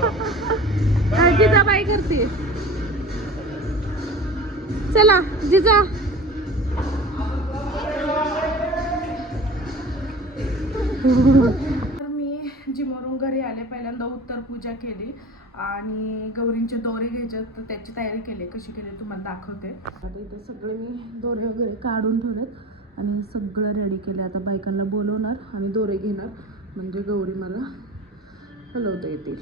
हा जिजा बाई करते. चला जिजा. तर मी जिमवरून घरी आले पहिल्यांदा उत्तर पूजा केली आणि गौरींचे दोरे घ्यायचे तर त्याची तयारी केली कशी केली तुम्हाला दाखवते. आता इथे सगळे मी दोरे वगैरे काढून ठेवलेत आणि सगळं रेडी केले आता बायकांना बोलवणार आणि दोरे घेणार म्हणजे गौरी मला हलवता येतील.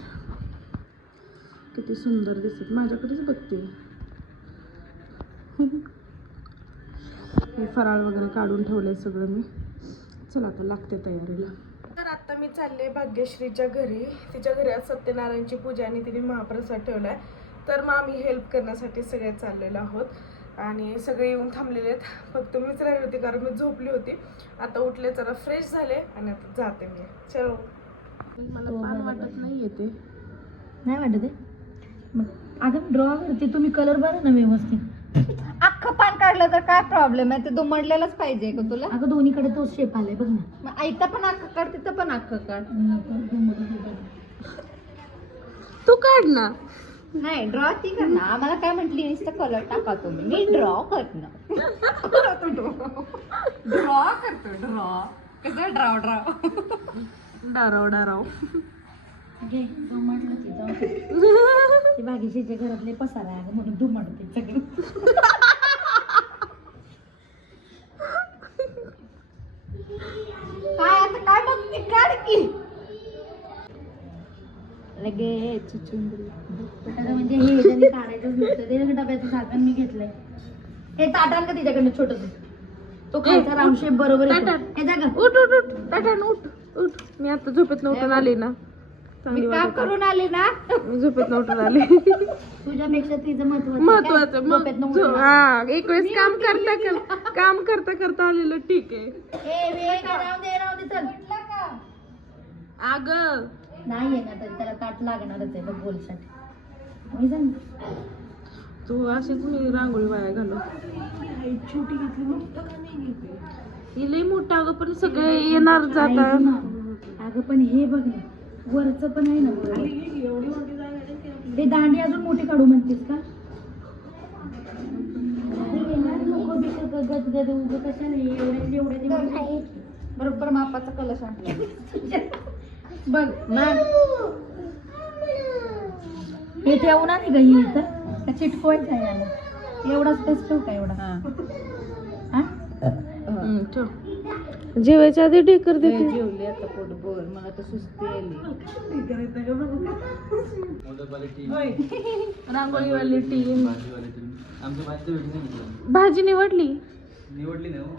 किती सुंदर दिसत. माझ्याकडेच बघते. हे फराळ वगैरे काढून ठेवलंय सगळं मी. चला आता लागते तयारीला. तर आता मी चालले भाग्यश्रीच्या घरी. तिच्या घरी आज सत्यनारायणची पूजा आणि तिने महाप्रसाद ठेवलाय. तर मग आम्ही हेल्प करण्यासाठी सगळे चाललेलो आहोत. आणि सगळे येऊन थांबलेले आहेत. फक्त मीच राहिली होती कारण मी झोपली होती. आता उठले जरा फ्रेश झाले आणि आता जाते मी. चलो. मला पान वाटत नाही येते नाही वाटत आहे? मग अगं ड्रॉ करते तुम्ही कलर बरा ना व्यवस्थित. अख्खं पान काढलं तर काय प्रॉब्लेम आहे? ते दुमडलेलंच पाहिजे का तुला. अगं दोन्हीकडे तोच शेप आलाय बघ ना. मग आईता पण अख्खं काढ तिथं पण अख्खं काढ. नको, दुमडून बघ. तू काढ ना. नाही ड्रॉ ती कर ना. आम्हाला काय म्हटली नुसतं कलर टाका तुम्ही. मी ड्रॉ करणार ड्रॉ करतो ड्रॉ कसं ड्रॉ ड्रॉ डाराव डाराव. घे दुमडलं ते जाऊ. दे. ते बागेशीच्या घरातले पसारा आहे म्हणून सगळं. काय आता काय बघते? काढ की. लगेच चुचुंदरी अगं म्हणजे हे ह्याच्याने काढायचंच नसतं ते डब्याचं साधन मी घेतलंय. हे ताटान का तिच्याकडनं छोटस. तो खायचा राऊंड शेप बरोबर येतो. ताटान. हे जागा उठ उठ उठ. उठ उठ. मी आता झोपेत नव्हतं आले ना. चांगली काम वाटत करून आले ना? झोपेत नव्हतं आले. तुझ्यापेक्षा तिचं महत्वाचं महत्वाचं मग झो-. हा एक वेळेस काम करता कर काम करता करता आलेलं ठीक आहे? राहू दे राहू दे चल. अग. नाही येणार तरी त्याला ताट लागणारच आहे बघ गोलसाठी मी तू अशीच मी रांगोळी वाया घालव. छोटी घेतली ही लई मोठा अगं पण सगळे येणार ना. अगं पण हे बघ ना वरचं पण आहे ना. ते दांडी अजून मोठी काढू म्हणतेस का? बरोबर मापाचा कलश आणला बघ मग हे ठेवू ना नाही का ही इथं. का चिटकवायचं आहे याला. एवढा स्पेस ठेवू का एवढा? हा. हम्म, ठेव. जेवायच्या आधी ढेकर देते. जेवली आता पोटभर मला तर सुस्ती आली. रांगोळीवाली टीम भाजी भेटली नाही भाजी निवडली. निवडली नाही हो.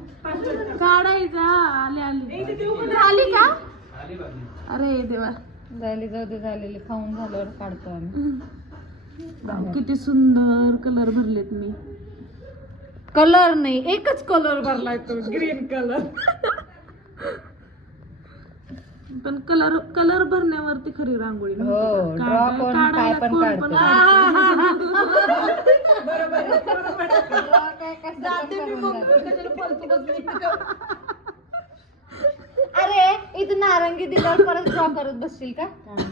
काढायचा आले आले. का? आली भाजी अरे देवा. झाली जाऊ दे झालेली. खाऊन झाल्यावर काढतो आम्ही. किती सुंदर कलर भरलेत मी. कलर नाही एकच कलर भरलाय तो ग्रीन कलर. पण कलर कलर भरण्यावरती खरी रांगोळी हो माहिती का? ड्रॉ काढ- कोण काय काढायला पण कोण काढतो. अरे इथं नारंगी दिल्यावर परत ड्रॉ करत बसशील का?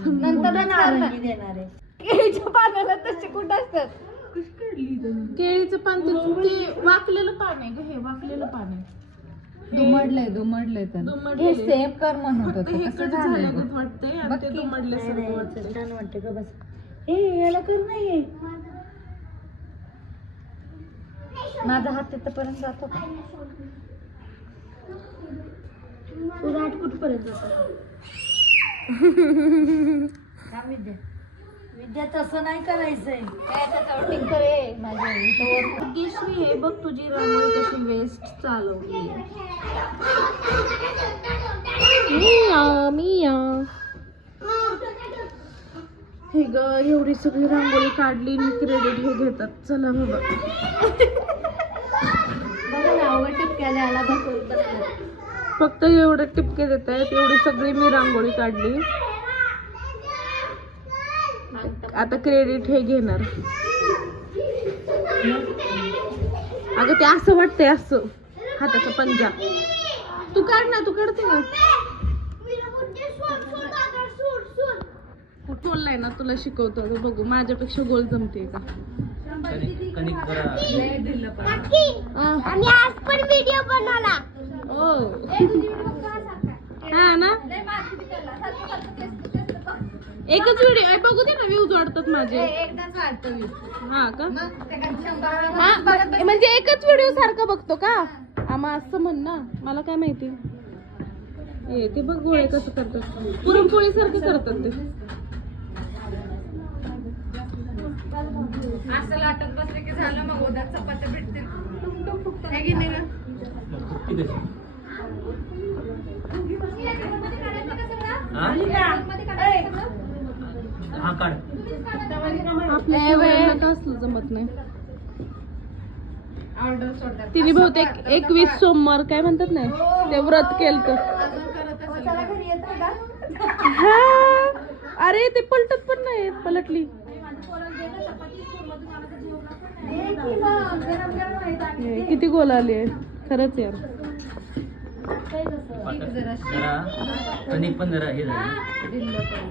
नंतर नारंगी देणार आहे. केळीच्या पानाला तसे कुठं असतात? केळीचं पान ते- ते वाकलेलं पान आहे ग हे वाकलेलं पान आहे. दुमडलंय दुमडलंय तर. हे सेव्ह कर म्हणत फक्त होते. हे कसं कट झालंय झाल्यागत वाटतंय आणि ते बघ की. दुमडल्यासारखं वाटतंय छान वाटते का बस. ए याला कर नाही माझा हात तिथपर्यंत जातो. का तुझा आठ कुठपर्यंत जातो? थांब विद्या तसं नाही करायचंय. भाग्यश्री हे बघ तुझी रांगोळी कशी वेस्ट चालवली. मिया मिया. हे ग एवढी सगळी रांगोळी काढली आणि क्रेडिट हे घेतात. चला बाबा. फक्त एवढे टिपके देत आहेत एवढी सगळी मी रांगोळी काढली. आता क्रेडिट हे घेणार. अगं ते असं वाटतंय असं. हाताचा पंजा. तू काढ ना तू काढते ना. बोललाय ना तुला शिकवतो. बघू माझ्यापेक्षा गोल जमते का? ओ हा. ना? एकच व्हिडिओ बघू दे ना व्ह्यूज वाढतात माझे. एकदाच हा का? हा, म्हणजे एकच व्हिडिओ सारखा बघतो का? आम्हा असं म्हण ना मला काय माहिती? ए ते बघ गोळे कसं करतात. पुरणपोळी सारखं करतात ते. असं लाटत बसले की झालं मग उद्या चपात्या भेटतील हे की नाही गं? मग कुठली कशी हा? हा काढ. जमत नाही. तिने बहुतेक एकवीस सोमवार काय म्हणतात नाही? ते व्रत केलं चला घरी येतं का? हा. अरे ते पलटत पण नाही पलटली. हे, किती गोल आली आहे. खरंच यार. पातळ. जरा कणिक पण जरा हे झाली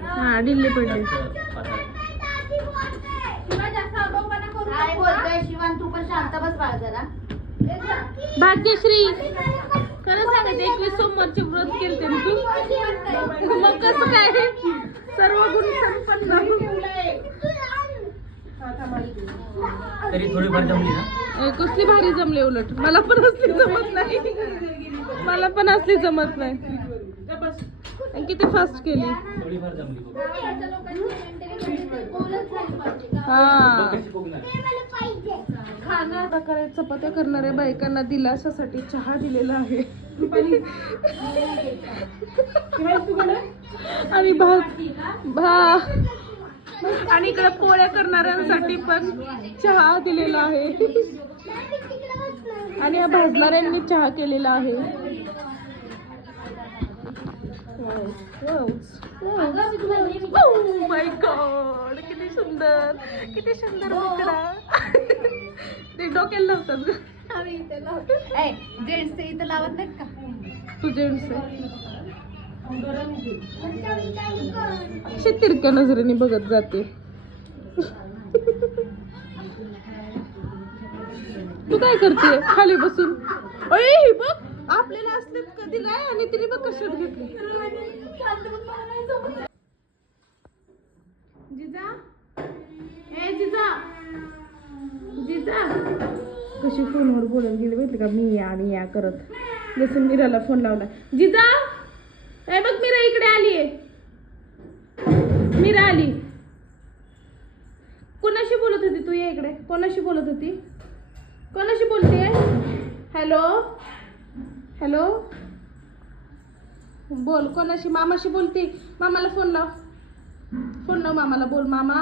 हा पडली पातळ. भाग्यश्री खरं सांगायचं एकवीस सोमवारचे व्रत केलते ना तू? मग कसं काय? सर्व गुण संपन्न. तरी थोडीफार जमली ना? कसली भारी जमले उलट. मला पण असली जमत नाही. मला पण असली जमत नाही. किती फास्ट केली. हा. प्रकारे चपात्या करणाऱ्या बायकांना दिलासासाठी चहा दिलेला आहे. आणि भात. भा आणि इकडे पोळ्या करणाऱ्यांसाठी पण चहा दिलेला आहे. आणि या भाजणाऱ्यांनी चहा केलेला आहे. माय गॉड किती सुंदर किती सुंदर बोकडा ते डोक्याला लावतात. ग जेंट्स इथं लावत नाहीत का? तू जेंट्स अशी तिरक्या नजरेने बघत जाते. तू काय करते? खाली बसून. अय बघ. आपल्याला असलेत कधी नाही आणि तिने बघ कशात घेतली? जिजा? ए जिजा! जिजा! कशी फोनवर बोलत गेली माहिती का? मी या मी या करत. जसं मीराला फोन लावला जिजा! ए बघ मीरा इकडे आलीये मीरा आली. कोणाशी बोलत होती तू ये इकडे? कोणाशी बोलत होती? कोणाशी बोलते हॅलो हॅलो? बोल कोणाशी? मामाशी बोलते. मामाला फोन लाव. फोन लाव मामाला. बोल मामा.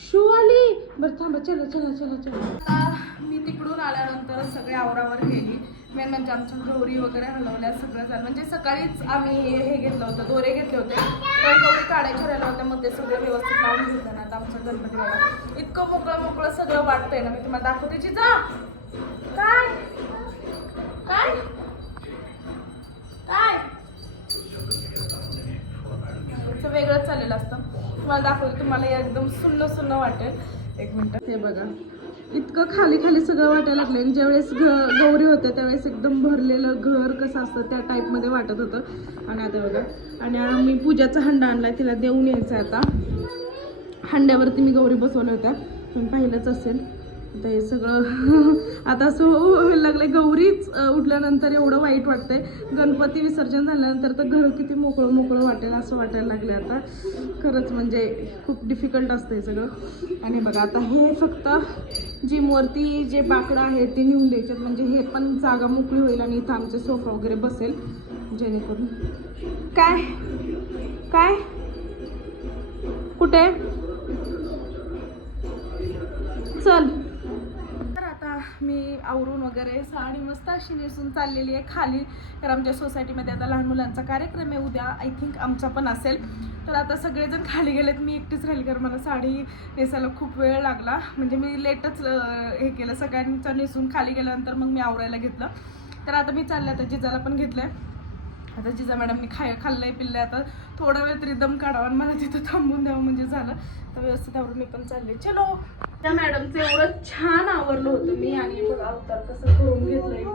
शू आली. बरं थांबा चला चला चला चला. मी तिकडून आल्यानंतर सगळे आवरावर गेली. मेन म्हणजे आमच्या गौरी वगैरे हलवल्या सगळं झालं. म्हणजे सकाळीच आम्ही हे घेतलं होतं दोरे घेतले होते. तर गौरी काढायच्या राहिल्या होत्या मग ते सगळं व्यवस्थित लावून घेतलं ना आता आमचं गणपती बाबा इतकं मोकळं मोकळं सगळं वाटतंय ना. मी तुम्हाला दाखवते. जिजा! काय? काय? काय? वेगळंच चाललेलं असतं. तुम्हाला दाखवलं तुम्हाला हे एकदम सुन्न सुन्न वाटेल. एक मिनिट. हे बघा. इतकं खाली खाली सगळं वाटायला लागलं ज्यावेळेस घ गौरी होत्या त्यावेळेस एकदम भरलेलं घर कसं असतं त्या टाईपमध्ये वाटत होतं. आणि आता बघा. आणि आम्ही पूजाचा हंडा आणला तिला देऊन यायचा आता. हंड्यावरती मी गौरी बसवल्या होत्या. तुम्ही पाहिलंच असेल. आता हे सगळं आता असं व्हायला लागलंय. गौरीच उठल्यानंतर एवढं वाईट वाटतंय. गणपती विसर्जन झाल्यानंतर तर घर किती मोकळं मोकळं वाटेल असं वाटायला लागले आता. खरंच म्हणजे खूप डिफिकल्ट असतं हे सगळं. आणि बघा आता हे फक्त जिमवरती जे बाकडं आहे ते नेऊन द्यायच्यात. म्हणजे हे पण जागा मोकळी होईल आणि इथं आमचे सोफा वगैरे बसेल. जेणेकरून. काय? काय? कुठे? चल. मी आवरून वगैरे साडी मस्त अशी नेसून चाललेली आहे खाली. तर आमच्या सोसायटीमध्ये आता लहान मुलांचा कार्यक्रम आहे. उद्या आय थिंक आमचा पण असेल. तर आता सगळेजण खाली गेलेत. मी एकटीच राहिली कारण मला साडी नेसायला खूप वेळ लागला. म्हणजे मी लेटच हे केलं. सगळ्यांचं नेसून खाली गेल्यानंतर मग मी आवरायला घेतलं. तर आता मी चालले आता जिजाला पण घेतलं आहे आता जिजा मॅडमनी खाय खाल्लंय पिल्लंय आता. थोडा वेळ तरी दम काढावा आणि मला तिथं थांबून द्यावं म्हणजे झालं. तर व्यवस्थित आवरून मी पण चालले. चलो. त्या मॅडमचं एवढं छान आवरलं होतं मी आणि बघा अवतार कसं करून घेतलंय मी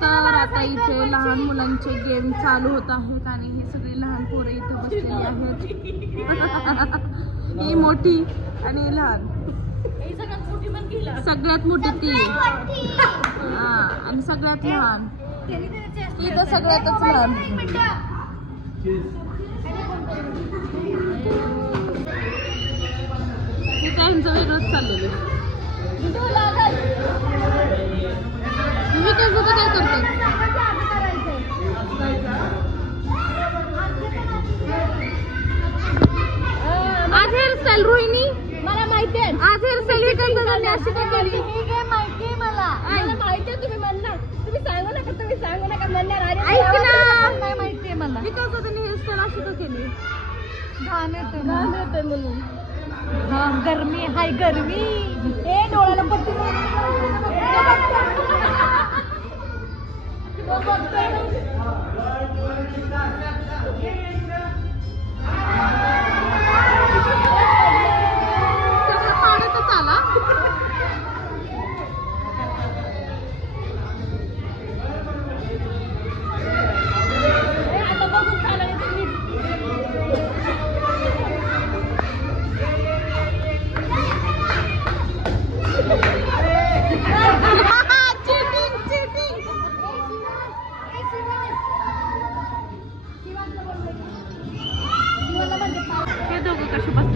तर आता इथे लहान मुलांचे गेम चालू होत आहेत आणि ही सगळी लहान पोरं इथे बसलेली आहेत. ही मोठी आणि ही लहान सगळ्यात मोठी ती. हा आणि सगळ्यात लहान. ही तर सगळ्यातच लहान हे त्यांचं वेगळंच चाललेलं मी काय कुठं काय करते आज हेअरस्टाईल रोहिणी. मला माहिती आहे. आज हेअरस्टाईल करते अशी काय केली माहिती आहे मला माहिती आहे तुम्ही म्हणणार. तुम्ही सांगू तुम्ही सांगू नका म्हणणार अरे ऐक ना. काय माहिती आहे मला? विकास दादाने हेअरस्टाईल अशी का केली. घाण येते घाम येतोय म्हणून. हा गरमी हाय गरमी. ए डोळ्याला पट्टी सगळं ваши посылки.